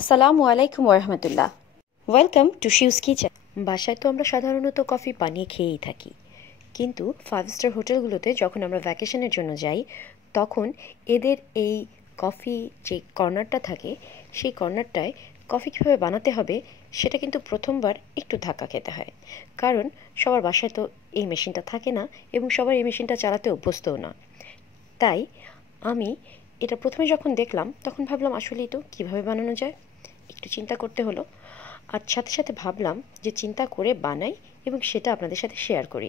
আসসালামু আলাইকুম ওরহমতুল্লাহ। Welcome to Shiu's kitchen. বাসায় তো আমরা সাধারণত কফি বানিয়ে খেয়েই থাকি, কিন্তু 5 স্টার হোটেলগুলোতে যখন আমরা ভ্যাকেশনের জন্য যাই তখন এদের এই কফি যে কর্নারটা থাকে সেই কর্নারটায় কফি কীভাবে বানাতে হবে সেটা কিন্তু প্রথমবার একটু ধাক্কা খেতে হয়, কারণ সবার বাসায় তো এই মেশিনটা থাকে না এবং সবার এই মেশিনটা চালাতে অভ্যস্তও না। তাই আমি এটা প্রথমে যখন দেখলাম তখন ভাবলাম আসলেই তো কীভাবে বানানো যায়, একটু চিন্তা করতে হলো। আর সাথে সাথে ভাবলাম যে চিন্তা করে বানাই এবং সেটা আপনাদের সাথে শেয়ার করি।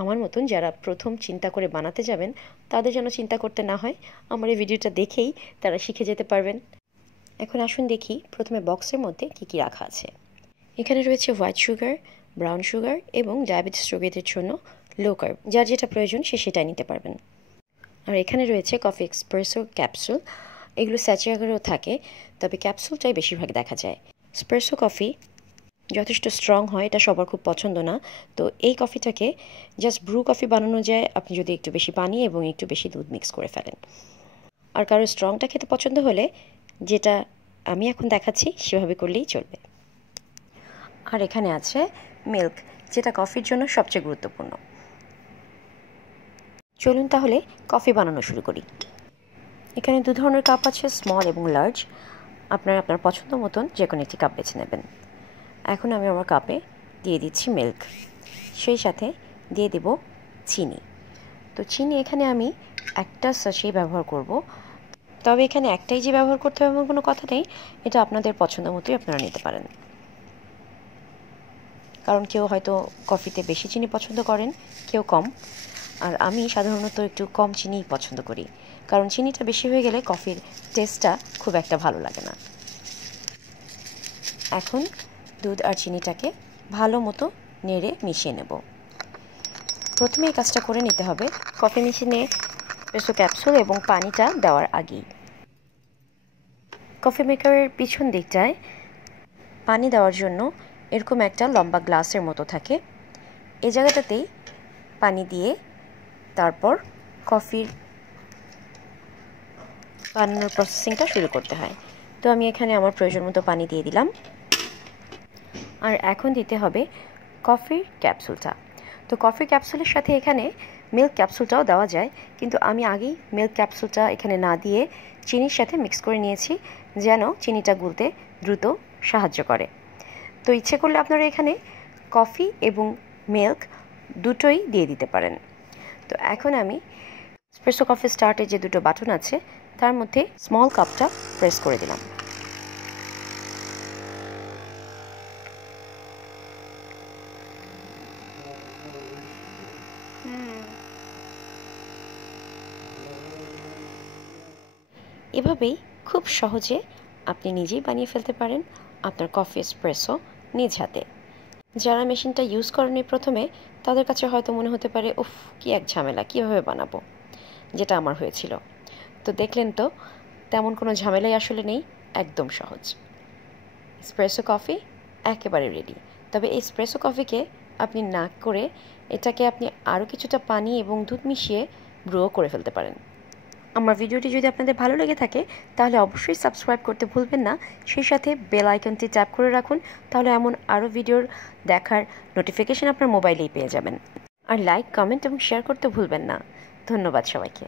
আমার মতন যারা প্রথম চিন্তা করে বানাতে যাবেন তাদের যেন চিন্তা করতে না হয়, আমার এই ভিডিওটা দেখেই তারা শিখে যেতে পারবেন। এখন আসুন দেখি প্রথমে বক্সের মধ্যে কি কি রাখা আছে। এখানে রয়েছে হোয়াইট সুগার, ব্রাউন সুগার এবং ডায়াবেটিস রোগীদের জন্য লো কার্ব, যার যেটা প্রয়োজন সে সেটাই নিতে পারবেন। আর এখানে রয়েছে কফি এক্সপ্রেসো ক্যাপসুল, এগুলো স্যাচে আকারেও থাকে, তবে ক্যাপসুলটাই বেশিরভাগ দেখা যায়। এক্সপ্রেসো কফি যথেষ্ট স্ট্রং হয়, এটা সবার খুব পছন্দ না, তো এই কফিটাকে জাস্ট ব্রু কফি বানানো যায় আপনি যদি একটু বেশি পানি এবং একটু বেশি দুধ মিক্স করে ফেলেন। আর কারো স্ট্রংটা খেতে পছন্দ হলে যেটা আমি এখন দেখাচ্ছি সেভাবে করলেই চলবে। আর এখানে আছে মিল্ক, যেটা কফির জন্য সবচেয়ে গুরুত্বপূর্ণ। চলুন তাহলে কফি বানানো শুরু করি। এখানে 2 ধরনের কাপ আছে, স্মল এবং লার্জ। আপনারা আপনার পছন্দ মতন যে কোনো একটি কাপ বেছে নেবেন। এখন আমি আমার কাপে দিয়ে দিচ্ছি মিল্ক, সেই সাথে দিয়ে দেব চিনি। তো চিনি এখানে আমি একটা স্যাশে ব্যবহার করব, তবে এখানে একটাই যে ব্যবহার করতে হবে এমন কোনো কথা নেই, এটা আপনাদের পছন্দ মতোই আপনারা নিতে পারেন। কারণ কেউ হয়তো কফিতে বেশি চিনি পছন্দ করেন, কেউ কম, আর আমি সাধারণত একটু কম চিনিই পছন্দ করি, কারণ চিনিটা বেশি হয়ে গেলে কফির টেস্টটা খুব একটা ভালো লাগে না। এখন দুধ আর চিনিটাকে ভালো মতো নেড়ে মিশিয়ে নেব। প্রথমে এই কাজটা করে নিতে হবে কফি মেশিনে এসপ্রেসো ক্যাপসুল এবং পানিটা দেওয়ার আগেই। কফি মেকারের পিছন দিকটায় পানি দেওয়ার জন্য এরকম একটা লম্বা গ্লাসের মতো থাকে, এই জায়গাটাতেই পানি দিয়ে তারপর কফির বানানোর প্রসেসিংটা শুরু করতে হয়। তো আমি এখানে আমার প্রয়োজন মতো পানি দিয়ে দিলাম। আর এখন দিতে হবে কফির ক্যাপসুলটা। তো কফির ক্যাপসুলের সাথে এখানে মিল্ক ক্যাপসুলটাও দেওয়া যায়, কিন্তু আমি আগেই মিল্ক ক্যাপসুলটা এখানে না দিয়ে চিনির সাথে মিক্স করে নিয়েছি, যেন চিনিটা গুলতে দ্রুত সাহায্য করে। তো ইচ্ছে করলে আপনারা এখানে কফি এবং মিল্ক দুটোই দিয়ে দিতে পারেন। তো এখন আমি এসপ্রেসো কফি স্টার্টে যে দুটো বাটন আছে তার মধ্যে স্মল কাপটা প্রেস করে দিলাম। এভাবেই খুব সহজে আপনি নিজেই বানিয়ে ফেলতে পারেন আপনার কফি এসপ্রেসো নিজ হাতে। যারা মেশিনটা ইউজ করেনি প্রথমে তাদের কাছে হয়তো মনে হতে পারে উফ কি এক ঝামেলা, কীভাবে বানাবো, যেটা আমার হয়েছিল। তো দেখলেন তো তেমন কোনো ঝামেলাই আসলে নেই, একদম সহজ। এসপ্রেসো কফি একেবারে রেডি। তবে এই এসপ্রেসো কফিকে আপনি না করে এটাকে আপনি আরও কিছুটা পানি এবং দুধ মিশিয়ে ব্রুও করে ফেলতে পারেন। আমার ভিডিওটি যদি আপনাদের ভালো লেগে থাকে তাহলে অবশ্যই সাবস্ক্রাইব করতে ভুলবেন না, সেই সাথে বেল আইকনটি ট্যাপ করে রাখুন, তাহলে এমন আরও ভিডিওর দেখার নোটিফিকেশন আপনার মোবাইলেই পেয়ে যাবেন। আর লাইক, কমেন্ট এবং শেয়ার করতে ভুলবেন না। ধন্যবাদ সবাইকে।